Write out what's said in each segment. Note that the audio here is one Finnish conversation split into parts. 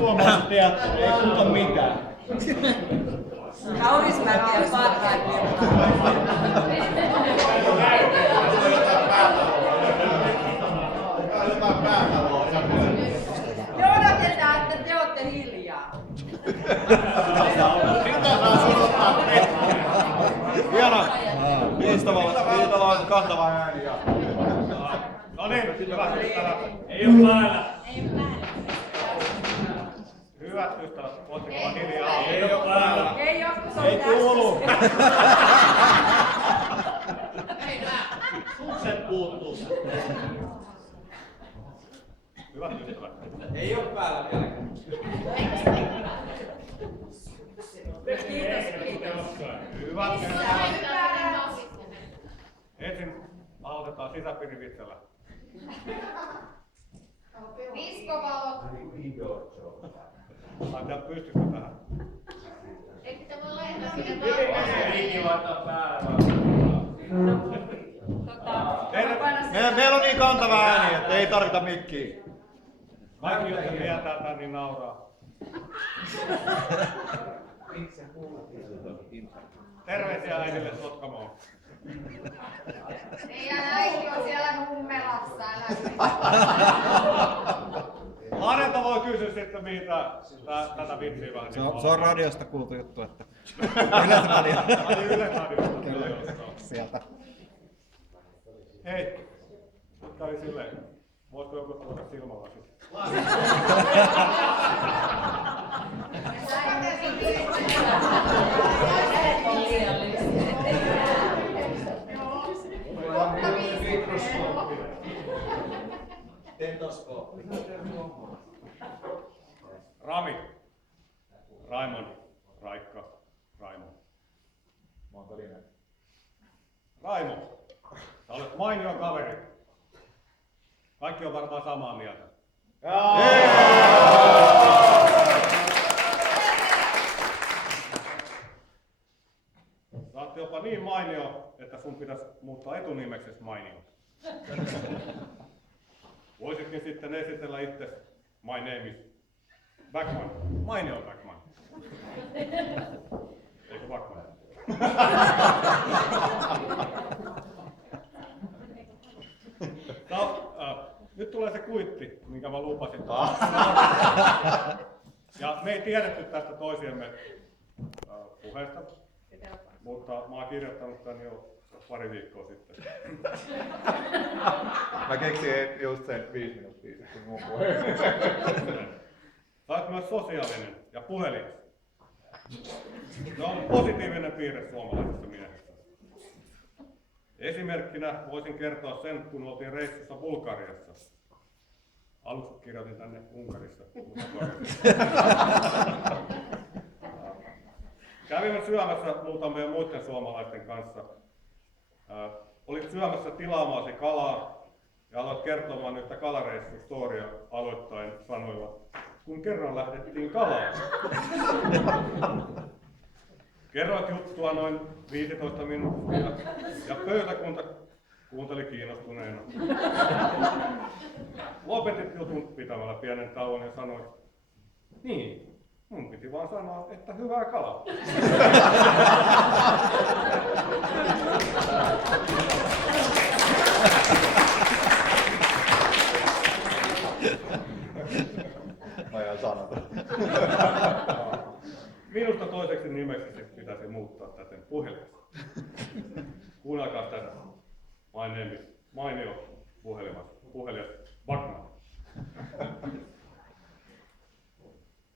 suomalaisen teatteri, ei kuka mitään. Kaurismäkiä parhaimmillaan. Me odotetaan, että te olette hiljaa. Sitä saa sanottaa Hienoa! Viistavalla on kantava ääni. No niin, hyvät ystävät. Ei oo päällä. Hyvät ystävät, voitteko olla hiljaa? Ei oo päällä. Ei oo, kun se on Ei kuulu. Sukset puuttuu. Hyvät ystävät. Ei oo päällä vieläkään. Kiitos. Hyvät ystävät. Ensin aloitetaan sisäpiirivitsellä. Diskovalot. Laitetaan pystytkö tähän? Eikö te voi laittaa sinne Ei laittaa päälle. Meillä on niin kantava ääni, että ei tarvita mikkiä. Kaikki, jotka tietää tän, niin nauraa. Terveisiä äidille Sotkamoon. Teidän äiti on siellä Nummelassa. Harjalta voi kysyä sitten, mihin tätä vitsiä vähän. Se on radiosta kuultu juttu, että Yleisradio. Yleisradiosta. Sieltä. Hei, nyt kävi silleen. Voisiko joku tuoda silmälasit? Tentoskooppi. Rami, Raimon, Raikka, Raimo. Monta nimeä? Raimo, sä olet mainio kaveri. Kaikki on varmaan samaa mieltä. Sä oot jopa niin mainio, että sun pitäisi muuttaa etunimeksesi mainio. Voisitkin sitten esitellä itse. My name is Backman. Mainio Backman. Eikö Backman? No, nyt tulee se kuitti, minkä mä lupasin. Ja me ei tiedetty tästä toisiemme puheesta, mutta mä oon kirjoittanut tän jo pari viikkoa sitten. Mä keksin just sen 5 minuuttia sitten mun puheen. Sä oot myös sosiaalinen ja puhelias. Se on positiivinen piirre suomalaisessa miehessä. Esimerkkinä voisin kertoa sen, kun oltiin reissussa Bulgariassa. Aluksi kirjoitin tänne Unkarissa. Kävimme syömässä muutamien muiden suomalaisten kanssa. Olit syömässä tilaamaasi kalaa ja aloit kertomaan yhtä kalareissustoria aloittain sanoilla, kun kerran lähdettiin kalaan. Kerroit juttua noin 15 minuuttia ja pöytäkunta kuunteli kiinnostuneena. Lopetit jutun pitämällä pienen tauon ja sanoit, niin, mun piti vaan sanoa, että hyvää kalaa. Mä jään sanota. Minusta toiseksi nimeksi pitäisi muuttaa täten puhelias. Kuunnelkaa tätä. My name is mainio puhelias Backman.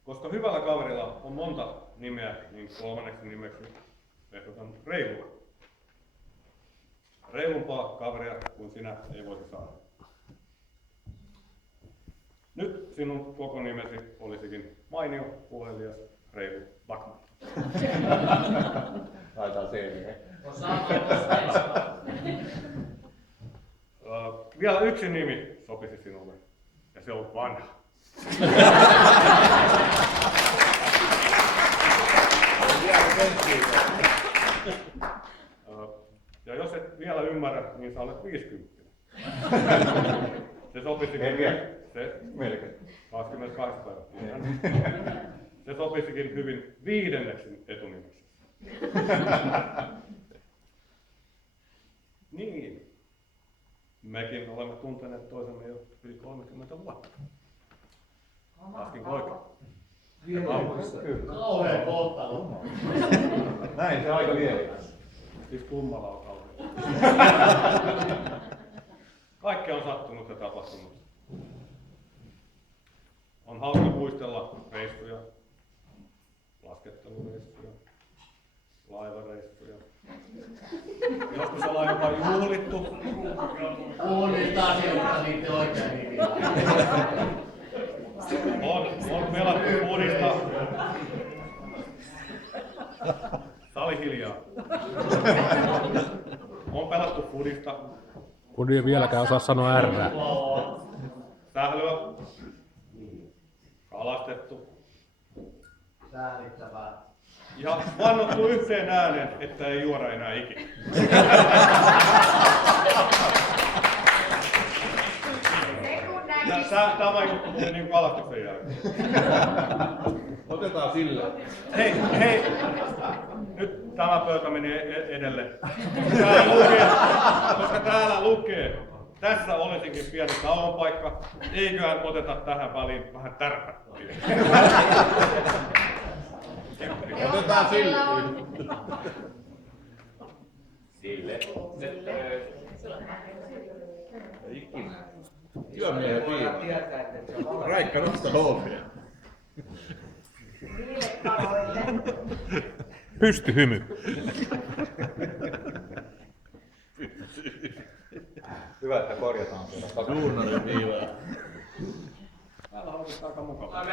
Koska hyvällä kaverilla on monta nimeä, niin kolmanneksi nimeksi ehdotan reilua. Reilumpaa kaveria kuin sinä ei voisi saada. Nyt sinun koko nimesi olisikin mainio, puhelias, reilu Backman. Laitetaan CV. Vielä yksi nimi sopisi sinulle, ja se on vanha. Ja jos et vielä ymmärrä, niin sä olet 50. Se sopisikin. En vielä. Se Melkein. 28 päivää. Se sopisikin hyvin 5. etunimeksi. Niin. Mekin olemme tunteneet toisemme jo yli 30 vuotta. Laskinko oikein? Kauhea kohtalo. Näin se aika vielä. Siis kummalla on kauhean. Kaikkea on sattunut ja tapahtunut. On hauska muistella reissuja, laskettelureissuja, laivareissuja. Joskus ollaan jopa juhlittu. Puhun niistä asioista, niitä oikein nimi. On pelattu pudista. Sali hiljaa. On pelattu pudista. Kun ei vieläkään osaa sanoa R. Sählyä. Kalastettu. Säälittävää. Ja vannottu yhteen ääneen, että ei juoda enää ikinä. Se kun Ja näkis. tämä juttu tuli niin kalastuksen jälkeen. Otetaan sillä. Hei! Nyt tämä pöytä meni edelleen. Koska täällä lukee, tässä olisikin pieni tauon paikka, eiköhän oteta tähän väliin vähän tärpättiä. Otetaan sillä. Sille. Työmiehen piiri. Raikka nosta houvia. Pystyhymy. Hyvä, että korjataan tuolla. Duunarin viivaa. Täällä on oikeastaan aika mukava.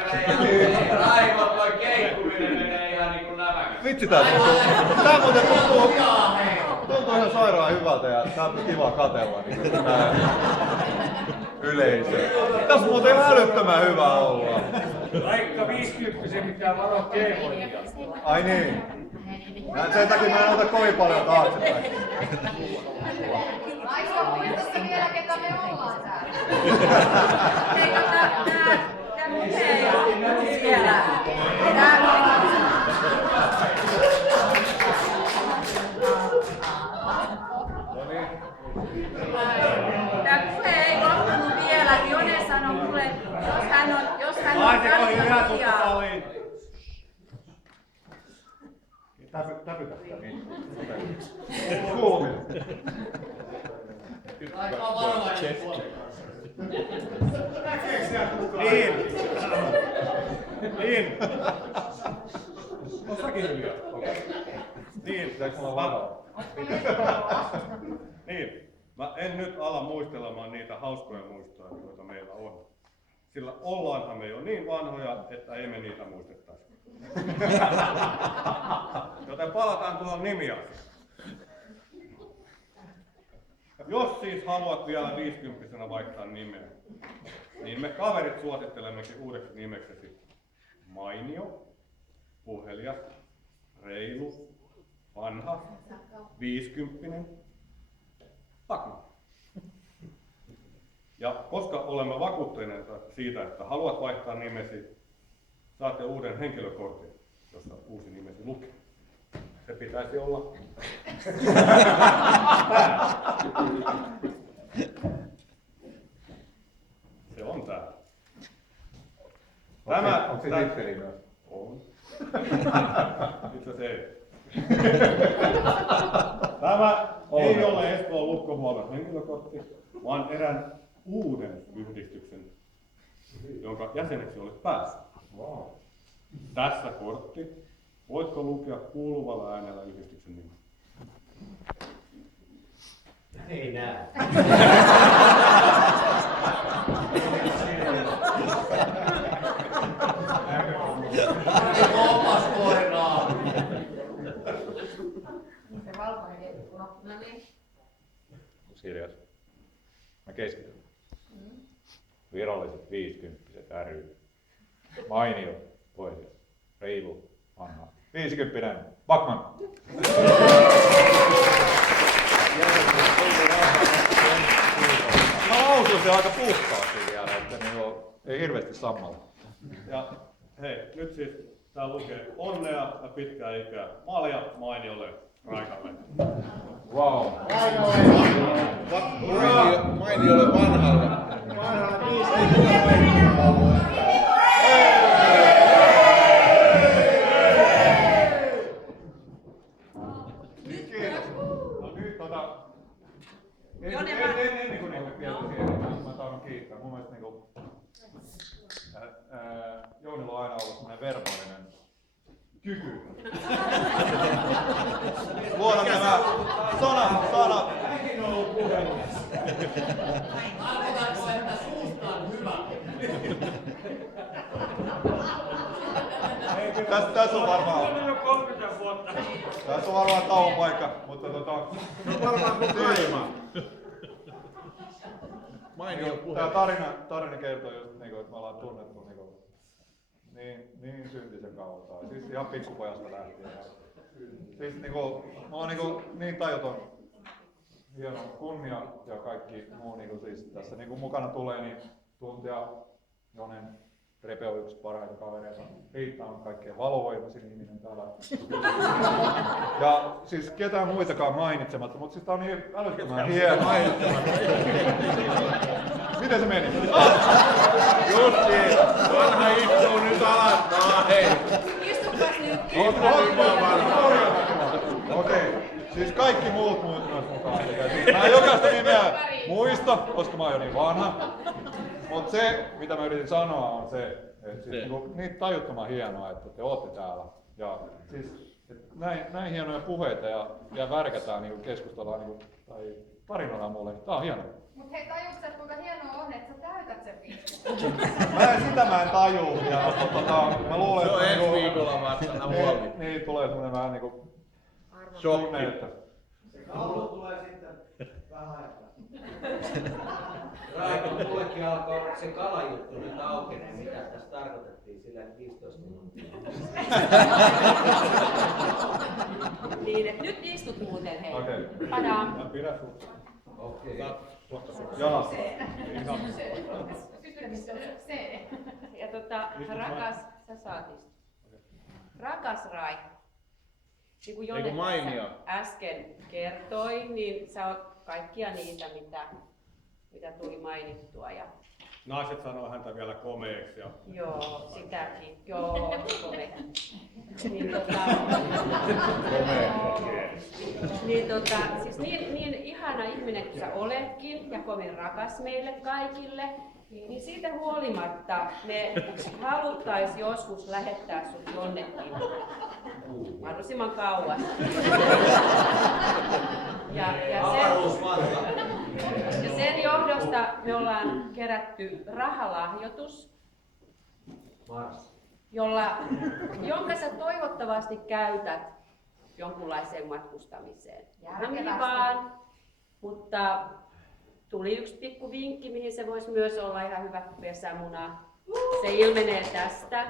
Raivot toi keikkuminen menee ihan niinku läpäkäs. Vitsi tää muuten tuntuu ihan sairaan hyvältä ja tää on kiva katsella niin nää yleisö. Tässä muuten ihan älyttömän hyvä olla. Vaikka 50 pitää varoa keikoja. Ai niin. Sen takia mä en ota kovin paljon taaksepäin. Laiska muistassa vielä, ketä me ollaan täällä. Eikö tää lukee jo siellä? Tää puhe ei loppunut vielä. Jone sanoi mulle, jos hän on Laitiko hyvä sutta asiaa. saliin? Täpytä sitä niin. Kuuluminen. Aika varovainen puoli. Niin. On säkin hyviä. Niin. Pitääkö mulla varoa? Niin. Mä en nyt ala muistelemaan niitä hauskoja muistoja, joita meillä on. Sillä ollaanhan me jo niin vanhoja, että emme niitä muistettaisi. Joten palataan tuohon nimiasiaan. Jos siis haluat vielä 50-vuotiaana vaihtaa nimeä, niin me kaverit suosittelemmekin uudeksi nimeksesi mainio, puhelias, reilu, vanha, 50, Backman. Ja koska olemme vakuuttuneita siitä, että haluat vaihtaa nimesi, saatte uuden henkilökortin, jossa uusi nimesi lukee. Se pitäisi olla se on tää. Onko se titteli myös? On. Itse asiassa ei. Tämä ei ole Espoon Lukkohuollon henkilökortti, vaan erään uuden yhdistyksen, jonka jäseneksi olet päässyt. Wow. Tässä kortti. Voitko lukea kuuluvalla äänellä yhdistyksen nimen? Ei näe. Opas koiraa. Se valkoinen ikkuna. No niin. Hiljaa. Mä keskityn. Viralliset 50 ry. Mainio, puhelias, reilu, vanha. 50. Backman. Mä lausun se aika puhtaasti vielä, että niin on ei hirveästi sammalla. Ja hei, nyt siis tää lukee onnea ja pitkää ikää Malja Mainiolle Raikalle. Wow. Mainiolle vanhalle. Kiitos. No nyt ennen kuin niitä vielä siihen, mä tahdon kiittää. Mun mielestä niinku, Jounilla on aina ollut semmoinen verbaalinen kyky. Luoda nämä sanat. Mäkin on ollut puhemies. Tarkoitatko, että suusta on hyvä? Tässä on varmaan. 30 vuotta. Tässä on varmaan tauon paikka, mutta Varmaan kuin kaima. Mainio Tää puhe. tarina kertoo just niinku, että me ollaan tunnettu niinku, niin syntisen kauan. Tai siis ihan pikkupojasta lähtien. Siis niinku, mä oon niinku niin tajuton hieno kunnia ja kaikki muu niinku siis tässä niinku mukana tulee niin tuntia Jonen Repe on yksi parhaita kavereita. Riitta on kaikkein valovoimaisin ihminen täällä. Ja siis ketään muitakaan mainitsematta, mutta siis tää on niin älyttömän hieno. Miten se meni? Justiin, vanha istuu nyt alas. No hei. Istupas nyt. Okei. Siis kaikki muut myös mukaan. Siis mä en jokaista nimeä muista, koska mä oon jo niin vanha. Mut se, mitä mä yritin sanoa, on se, että siis niin tajuttoman hienoa, että te ootte täällä. Ja siis näin hienoja puheita ja värkätään, niin keskustellaan niin tai tarinana mulle. Tää on hienoa. Mut hei, tajuut sä, kuinka hienoa on, että sä täytät sen piston. Sitä mä en tajuu. Ja mä luulen, Se on että ensi viikolla vastana huomioon. niin tulee semmonen vähän niinku Shokki. tunne, että Se kaulu tulee sitten vähän aikaa. Raiko, mullekin alkoi se kalajuttu nyt aukenee, mitä tässä tarkoitettiin sillä 15 minuuttia. Niin, että nyt istut muuten, hei. Okei. Padam. Ja pidä sut. Okei. jalasta. Se. Ja rakas, sä saat istua. Rakas Raikko. Niin kuin Jone mainio. äsken kertoi, niin sä oot kaikkia niitä, mitä tuli mainittua. Ja Naiset sanoo häntä vielä komeeksi. Ja joo, sitäkin. Joo, komea. Siis niin ihana ihminen kuin sä oletkin ja kovin rakas meille kaikille, niin siitä huolimatta me haluttais joskus lähettää sut jonnekin mahdollisimman kauas. Ja sen johdosta me ollaan kerätty rahalahjoitus, jonka sä toivottavasti käytät jonkunlaiseen matkustamiseen. Ihan vaan, mutta tuli yksi pikku vinkki, mihin se voisi myös olla ihan hyvä pesämuna. Se ilmenee tästä.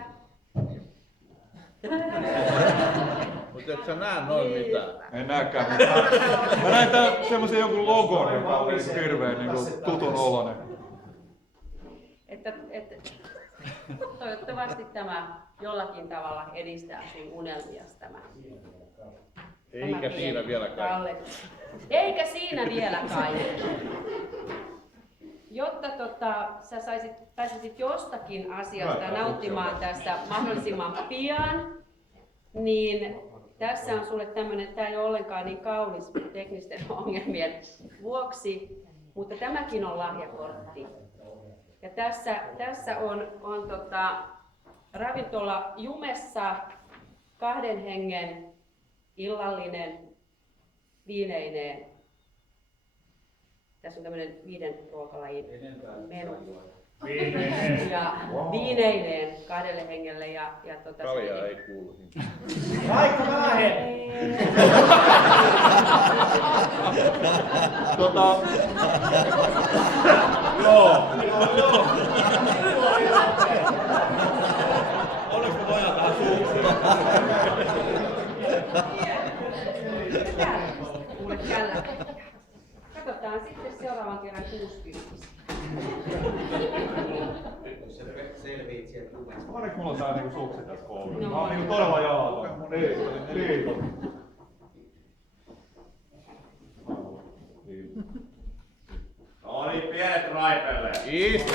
Mutta et sä näe noin mitään. En näkään. Mä näin semmosen jonkun logon, joka oli hirveen niinku tutun oloinen. Että toivottavasti tämä jollakin tavalla edistää sun unelmias tämä. Eikä siinä vielä kaikki. Eikä siinä vielä kaikki. Jotta sä pääsisit jostakin asiasta nauttimaan tästä mahdollisimman pian, niin tässä on sulle tämmönen, tää ei ole ollenkaan niin kaunis teknisten ongelmien vuoksi, mutta tämäkin on lahjakortti. Ja tässä on ravintola Jumessa 2 hengen illallinen viineineen. Tässä on tämmöinen 5 ruokalajin menu. Ja viineineen 2 hengelle ja Kaljaa ei kuulu. Vaikka mä lähden! Joo. Oliko me voidaan tähän suuksiin? Kuule tällä. Katsotaan sitten seuraavan kerran 60. Onneksi mulla on tää niinku suksi tässä koulussa. No. Mä oon niinku todella jalaton. Niin. No niin, pienet raipelle. Istu.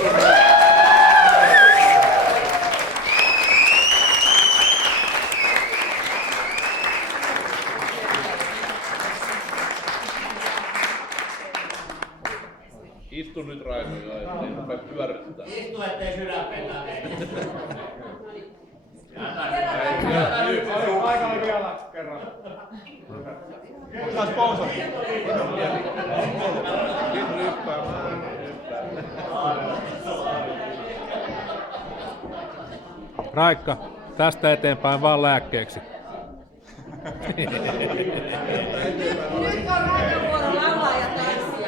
Istu nyt raipelle, niin rupea pyörittää. Istu, ettei sydän petä. Aika oli vielä kerran. Onko tää sponsori? Raikka, tästä eteenpäin vaan lääkkeeksi. Nyt on Raikan vuoro laulaa ja tanssia.